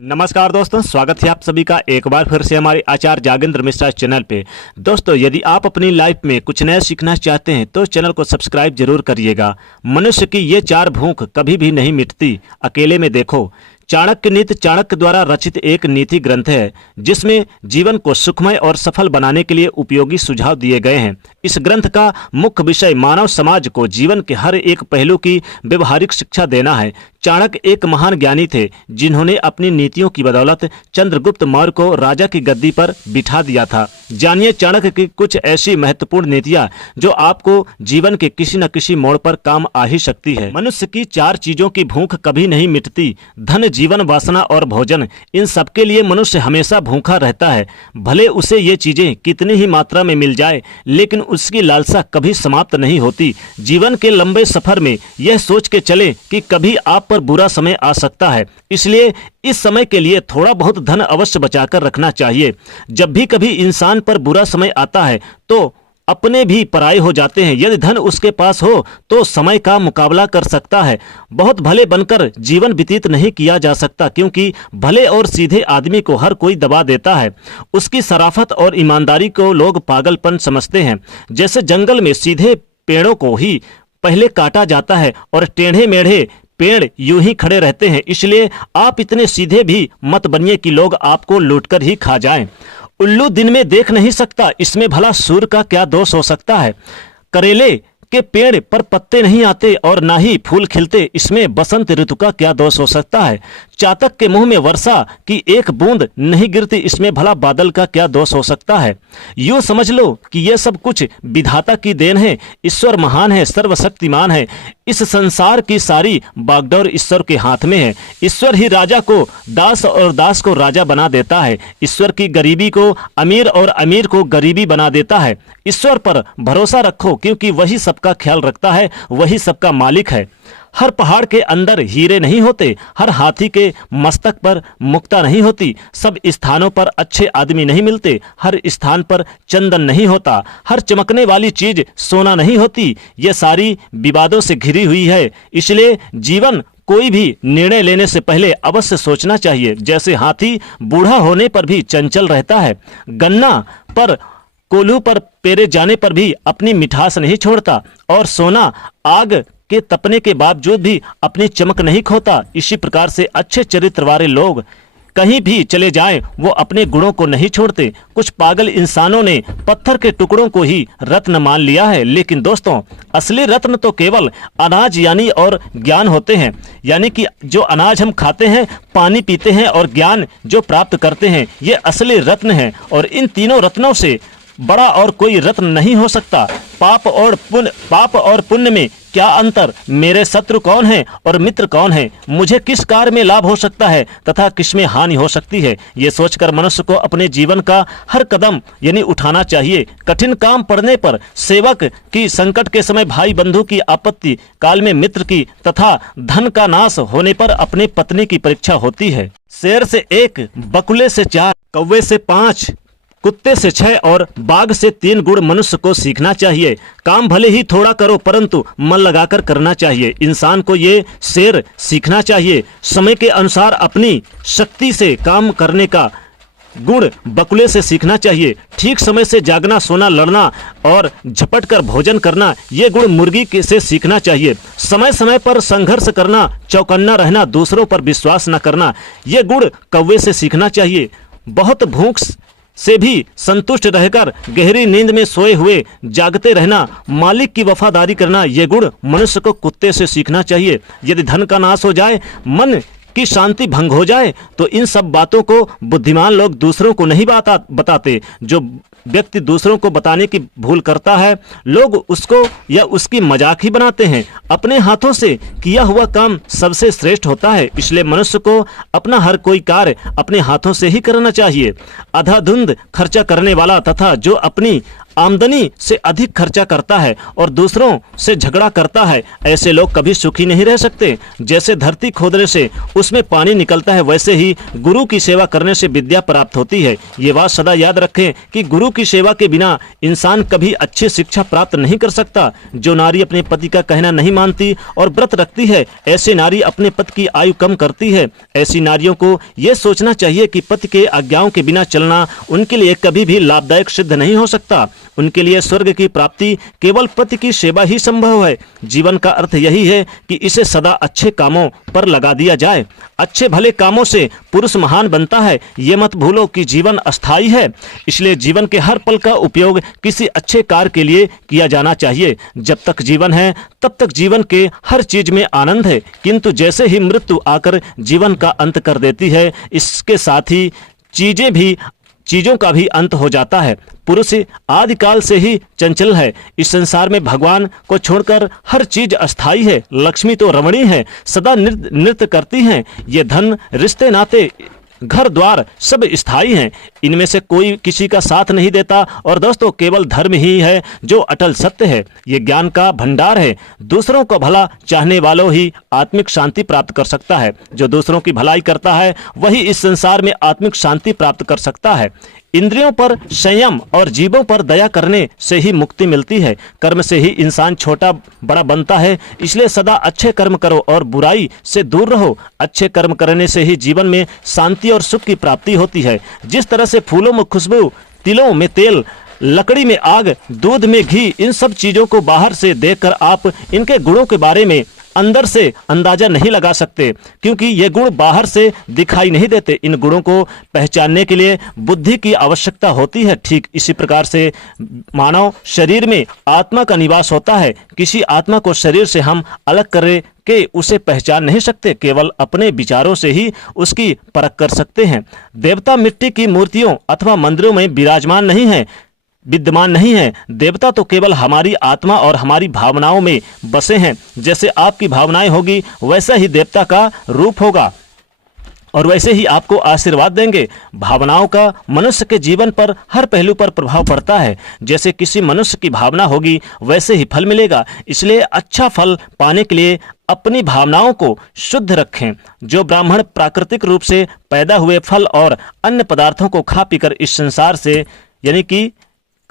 नमस्कार दोस्तों, स्वागत है आप सभी का एक बार फिर से हमारे आचार्य जागेंद्र मिश्रा चैनल पे। दोस्तों, यदि आप अपनी लाइफ में कुछ नया सीखना चाहते हैं तो चैनल को सब्सक्राइब जरूर करिएगा। मनुष्य की ये चार भूख कभी भी नहीं मिटती, अकेले में देखो। चाणक्य नीति चाणक्य द्वारा रचित एक नीति ग्रंथ है जिसमें जीवन को सुखमय और सफल बनाने के लिए उपयोगी सुझाव दिए गए हैं। इस ग्रंथ का मुख्य विषय मानव समाज को जीवन के हर एक पहलू की व्यवहारिक शिक्षा देना है। चाणक्य एक महान ज्ञानी थे जिन्होंने अपनी नीतियों की बदौलत चंद्रगुप्त मौर्य को राजा की गद्दी पर बिठा दिया था। जानिए चाणक्य की कुछ ऐसी महत्वपूर्ण नीतियां जो आपको जीवन के किसी न किसी मोड़ पर काम आ ही सकती है। मनुष्य की चार चीजों की भूख कभी नहीं मिटती: धन, जीवन, वासना और भोजन। इन सबके लिए मनुष्य हमेशा भूखा रहता है। भले उसे ये चीजें कितनी ही मात्रा में मिल जाए, लेकिन उसकी लालसा कभी समाप्त नहीं होती। जीवन के लंबे सफर में यह सोच के चले कि कभी आप पर बुरा समय आ सकता है, इसलिए इस समय के लिए थोड़ा बहुत धन अवश्य बचाकर रखना चाहिए। जब भी कभी इंसान पर बुरा समय आता है तो अपने भी पराये हो जाते हैं। यदि धन उसके पास हो तो समय का मुकाबला कर सकता है। बहुत भले बनकर जीवन व्यतीत नहीं किया जा सकता, क्योंकि भले और सीधे आदमी को हर कोई दबा देता है। उसकी शराफत और ईमानदारी को लोग पागलपन समझते हैं। जैसे जंगल में सीधे पेड़ों को ही पहले काटा जाता है और टेढ़े मेढ़े पेड़ यूं ही खड़े रहते हैं। इसलिए आप इतने सीधे भी मत बनिए कि लोग आपको लूटकर ही खा जाएं। उल्लू दिन में देख नहीं सकता, इसमें भला सूर का क्या दोष हो सकता है। करेले के पेड़ पर पत्ते नहीं आते और ना ही फूल खिलते, इसमें बसंत ऋतु का क्या दोष हो सकता है। चातक के मुंह में वर्षा की एक बूंद नहीं गिरती, इसमें भला बादल का क्या दोष हो सकता है। यूं समझ लो कि यह सब कुछ विधाता की देन है। ईश्वर महान है, सर्वशक्तिमान है। इस संसार की सारी बागडोर ईश्वर के हाथ में है। ईश्वर ही राजा को दास और दास को राजा बना देता है। ईश्वर की गरीबी को अमीर और अमीर को गरीबी बना देता है। ईश्वर पर भरोसा रखो, क्योंकि वही सबका ख्याल रखता है, वही सबका मालिक है। हर पहाड़ के अंदर हीरे नहीं होते, हर हाथी के मस्तक पर मुक्ता नहीं होती, सब स्थानों पर अच्छे आदमी नहीं मिलते, हर स्थान पर चंदन नहीं होता, हर चमकने वाली चीज सोना नहीं होती। ये सारी विवादों से घिरी हुई है। इसलिए जीवन कोई भी निर्णय लेने से पहले अवश्य सोचना चाहिए। जैसे हाथी बूढ़ा होने पर भी चंचल रहता है, गन्ना पर कोल्हू पर पेरे जाने पर भी अपनी मिठास नहीं छोड़ता, और सोना आग के तपने के बावजूद भी अपनी चमक नहीं खोता। इसी प्रकार से अच्छे चरित्र वाले लोग कहीं भी चले जाएं, वो अपने गुणों को नहीं छोड़ते। कुछ पागल इंसानों ने पत्थर के टुकड़ों को ही रत्न मान लिया है, लेकिन दोस्तों असली रत्न तो केवल अनाज यानी और ज्ञान होते हैं। यानी कि जो अनाज हम खाते हैं, पानी पीते हैं और ज्ञान जो प्राप्त करते हैं, ये असली रत्न है। और इन तीनों रत्नों से बड़ा और कोई रत्न नहीं हो सकता। पाप और पुण्य में क्या अंतर? मेरे शत्रु कौन है और मित्र कौन है? मुझे किस कार्य में लाभ हो सकता है तथा किस में हानि हो सकती है? ये सोचकर मनुष्य को अपने जीवन का हर कदम यानी उठाना चाहिए। कठिन काम पड़ने पर सेवक की, संकट के समय भाई बंधु की, आपत्ति काल में मित्र की तथा धन का नाश होने पर अपनी पत्नी की परीक्षा होती है। शेर से 1, बकुले से 4, कौवे से 5, कुत्ते से 6 और बाघ से 3 गुण मनुष्य को सीखना चाहिए। काम भले ही थोड़ा करो, परंतु मन लगाकर करना चाहिए। इंसान को ये शेर सीखना चाहिए। समय के अनुसार अपनी शक्ति से काम करने का गुण बकुले से सीखना चाहिए। ठीक समय से जागना, सोना, लड़ना और झपट कर भोजन करना, ये गुण मुर्गी से सीखना चाहिए। समय समय पर संघर्ष करना, चौकन्ना रहना, दूसरों पर विश्वास न करना, ये गुण कौवे से सीखना चाहिए। बहुत भूख से भी संतुष्ट रहकर गहरी नींद में सोए हुए जागते रहना, मालिक की वफादारी करना, ये गुण मनुष्य को कुत्ते से सीखना चाहिए। यदि धन का नाश हो जाए, मन की शांति भंग हो जाए, तो इन सब बातों को बुद्धिमान लोग दूसरों को नहीं बताते। जो व्यक्ति दूसरों को बताने की भूल करता है, लोग उसको या उसकी मजाक ही बनाते हैं। अपने हाथों से किया हुआ काम सबसे श्रेष्ठ होता है। इसलिए मनुष्य को अपना हर कोई कार्य अपने हाथों से ही करना चाहिए। अंधाधुंध खर्चा करने वाला तथा जो अपनी आमदनी से अधिक खर्चा करता है और दूसरों से झगड़ा करता है, ऐसे लोग कभी सुखी नहीं रह सकते। जैसे धरती खोदने से उसमें पानी निकलता है, वैसे ही गुरु की सेवा करने से विद्या प्राप्त होती है। ये बात सदा याद रखें कि गुरु की सेवा के बिना इंसान कभी अच्छी शिक्षा प्राप्त नहीं कर सकता। जो नारी अपने पति का कहना नहीं मानती और व्रत रखती है, ऐसी नारी अपने पति की आयु कम करती है। ऐसी नारियों को यह सोचना चाहिए कि पति के आज्ञाओं के बिना चलना उनके लिए कभी भी लाभदायक सिद्ध नहीं हो सकता। उनके लिए स्वर्ग की प्राप्ति केवल पति की सेवा ही संभव है। जीवन का अर्थ यही है कि इसे सदा अच्छे कामों पर लगा दिया जाए। अच्छे भले कामों से पुरुष महान बनता है, ये मत भूलो कि जीवन अस्थायी है। इसलिए जीवन के हर पल का उपयोग किसी अच्छे कार्य के लिए किया जाना चाहिए। जब तक जीवन है तब तक जीवन के हर चीज में आनंद है, किंतु जैसे ही मृत्यु आकर जीवन का अंत कर देती है, इसके साथ ही चीजों का भी अंत हो जाता है। पुरुष आदिकाल से ही चंचल है। इस संसार में भगवान को छोड़कर हर चीज अस्थायी है। लक्ष्मी तो रमणी है, सदा नृत्य करती हैं। ये धन, रिश्ते, नाते, घर द्वार सब स्थायी हैं। इनमें से कोई किसी का साथ नहीं देता। और दोस्तों, केवल धर्म ही है जो अटल सत्य है। ये ज्ञान का भंडार है। दूसरों को भला चाहने वालों ही आत्मिक शांति प्राप्त कर सकता है। जो दूसरों की भलाई करता है वही इस संसार में आत्मिक शांति प्राप्त कर सकता है। इंद्रियों पर संयम और जीवों पर दया करने से ही मुक्ति मिलती है। कर्म से ही इंसान छोटा बड़ा बनता है। इसलिए सदा अच्छे कर्म करो और बुराई से दूर रहो। अच्छे कर्म करने से ही जीवन में शांति और सुख की प्राप्ति होती है। जिस तरह से फूलों में खुशबू, तिलों में तेल, लकड़ी में आग, दूध में घी, इन सब चीज़ों को बाहर से देखकर आप इनके गुणों के बारे में अंदर से अंदाजा नहीं लगा सकते, क्योंकि ये गुण बाहर से दिखाई नहीं देते। इन गुणों को पहचानने के लिए बुद्धि की आवश्यकता होती है। ठीक इसी प्रकार से मानव शरीर में आत्मा का निवास होता है। किसी आत्मा को शरीर से हम अलग करके उसे पहचान नहीं सकते। केवल अपने विचारों से ही उसकी परख कर सकते हैं। देवता मिट्टी की मूर्तियों अथवा मंदिरों में विद्यमान नहीं है। देवता तो केवल हमारी आत्मा और हमारी भावनाओं में बसे हैं। जैसे आपकी भावनाएं होगी वैसा ही देवता का रूप होगा और वैसे ही आपको आशीर्वाद देंगे। भावनाओं का मनुष्य के जीवन पर हर पहलू पर प्रभाव पड़ता है। जैसे किसी मनुष्य की भावना होगी वैसे ही फल मिलेगा। इसलिए अच्छा फल पाने के लिए अपनी भावनाओं को शुद्ध रखें। जो ब्राह्मण प्राकृतिक रूप से पैदा हुए फल और अन्य पदार्थों को खा पीकर इस संसार से यानी कि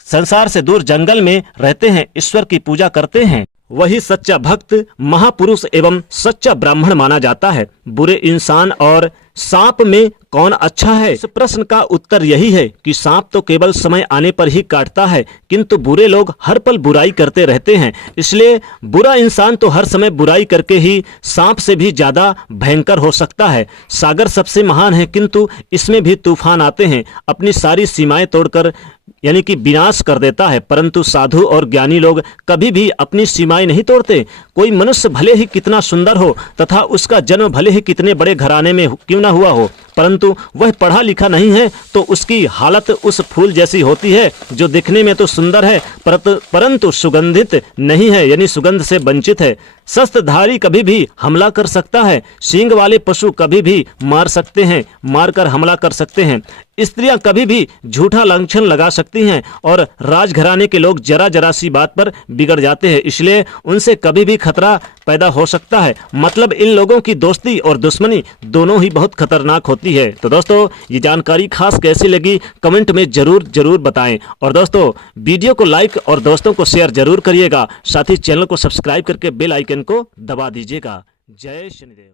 संसार से दूर जंगल में रहते हैं, ईश्वर की पूजा करते हैं, वही सच्चा भक्त, महापुरुष एवं सच्चा ब्राह्मण माना जाता है। बुरे इंसान और सांप में कौन अच्छा है? इस प्रश्न का उत्तर यही है कि सांप तो केवल समय आने पर ही काटता है, किंतु बुरे लोग हर पल बुराई करते रहते हैं। इसलिए बुरा इंसान तो हर समय बुराई करके ही सांप से भी ज्यादा भयंकर हो सकता है। सागर सबसे महान है, किंतु इसमें भी तूफान आते हैं, अपनी सारी सीमाएं तोड़कर यानी कि विनाश कर देता है। परंतु साधु और ज्ञानी लोग कभी भी अपनी सीमाएं नहीं तोड़ते। कोई मनुष्य भले ही कितना सुंदर हो तथा उसका जन्म भले ही कितने बड़े घराने में क्यों ना हुआ हो, परंतु वह पढ़ा लिखा नहीं है तो उसकी हालत उस फूल जैसी होती है जो दिखने में तो सुंदर है परंतु सुगंधित नहीं है, यानी सुगंध से वंचित है। शस्त्रधारी कभी भी हमला कर सकता है। सींग वाले पशु कभी भी मारकर हमला कर सकते हैं। स्त्रियां कभी भी झूठा लांछन लगा सकती हैं और राजघराने के लोग जरा सी बात पर बिगड़ जाते हैं। इसलिए उनसे कभी भी खतरा पैदा हो सकता है। मतलब इन लोगों की दोस्ती और दुश्मनी दोनों ही बहुत खतरनाक होती है। तो दोस्तों, ये जानकारी खास कैसी लगी कमेंट में जरूर बताएं। और दोस्तों, वीडियो को लाइक और दोस्तों को शेयर जरूर करिएगा। साथ ही चैनल को सब्सक्राइब करके बेल आइकन को दबा दीजिएगा। जय शनिदेव।